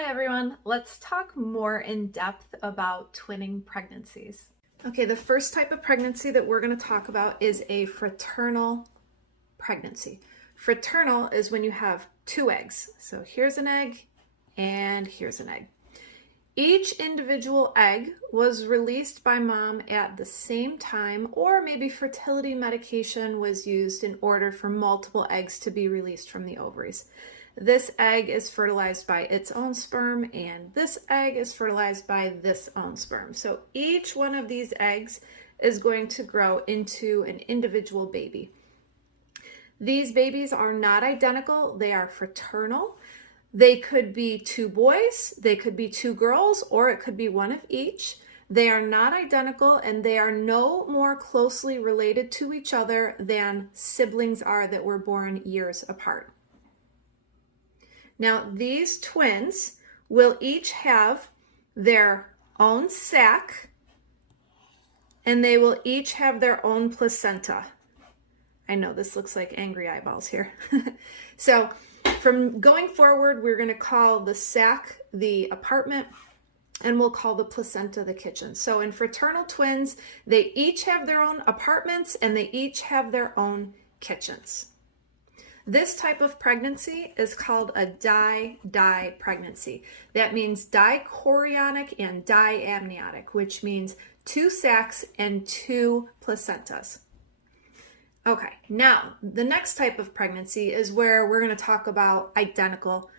Hi everyone, let's talk more in depth about twinning pregnancies. Okay, the first type of pregnancy that we're going to talk about is a fraternal pregnancy. Fraternal is when you have two eggs. So here's an egg and here's an egg. Each individual egg was released by mom at the same time, or maybe fertility medication was used in order for multiple eggs to be released from the ovaries. This egg is fertilized by its own sperm, and this egg is fertilized by this own sperm. So each one of these eggs is going to grow into an individual baby. These babies are not identical, they are fraternal. They could be two boys, they could be two girls, or it could be one of each. They are not identical, and they are no more closely related to each other than siblings are that were born years apart. Now, these twins will each have their own sac, and they will each have their own placenta. I know this looks like angry eyeballs here. So from going forward, we're going to call the sac the apartment, and we'll call the placenta the kitchen. So in fraternal twins, they each have their own apartments and they each have their own kitchens. This type of pregnancy is called a di-di pregnancy. That means dichorionic and diamniotic, which means two sacs and two placentas. Okay, now the next type of pregnancy is where we're going to talk about identical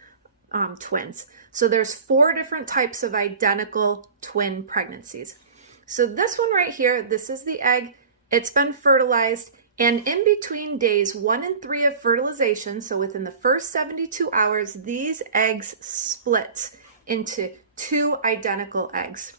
twins. So there's 4 different types of identical twin pregnancies. So this one right here, this is the egg. It's been fertilized. And in between days 1 and 3 of fertilization, so within the first 72 hours, these eggs split into 2 identical eggs.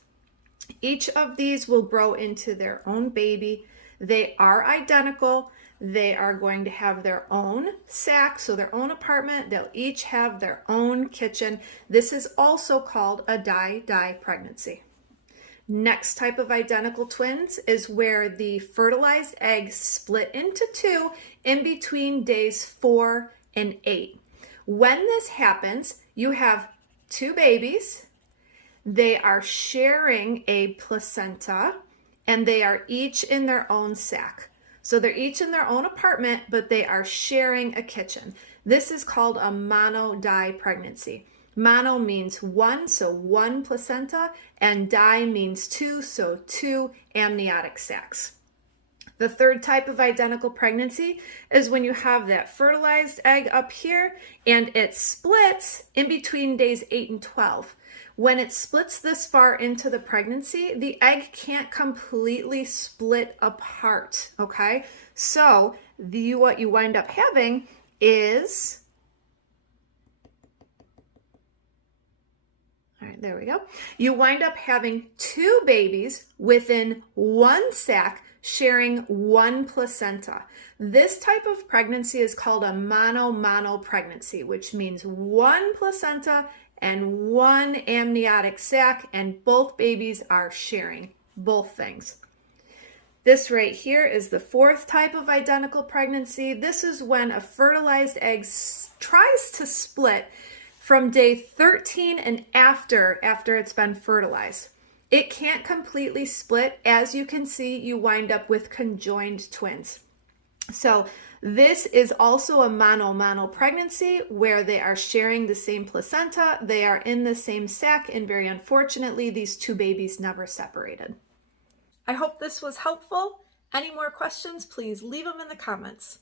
Each of these will grow into their own baby. They are identical. They are going to have their own sac, so their own apartment. They'll each have their own kitchen. This is also called a di-di pregnancy. Next type of identical twins is where the fertilized eggs split into 2 in between days 4 and 8. When this happens, you have 2 babies. They are sharing a placenta, and they are each in their own sac. So they're each in their own apartment, but they are sharing a kitchen. This is called a mono-di pregnancy. Mono means 1, so 1 placenta, and di means 2, so 2 amniotic sacs. The third type of identical pregnancy is when you have that fertilized egg up here and it splits in between days 8 and 12. When it splits this far into the pregnancy, the egg can't completely split apart, okay? So what you wind up having is, all right, there we go. You wind up having 2 babies within 1 sac sharing 1 placenta. This type of pregnancy is called a mono-mono pregnancy, which means 1 placenta and 1 amniotic sac, and both babies are sharing both things. This right here is the 4th type of identical pregnancy. This is when a fertilized egg tries to split from day 13 and after it's been fertilized. It can't completely split. As you can see, you wind up with conjoined twins. So this is also a mono-mono pregnancy where they are sharing the same placenta, they are in the same sac, and very unfortunately, these 2 babies never separated. I hope this was helpful. Any more questions, please leave them in the comments.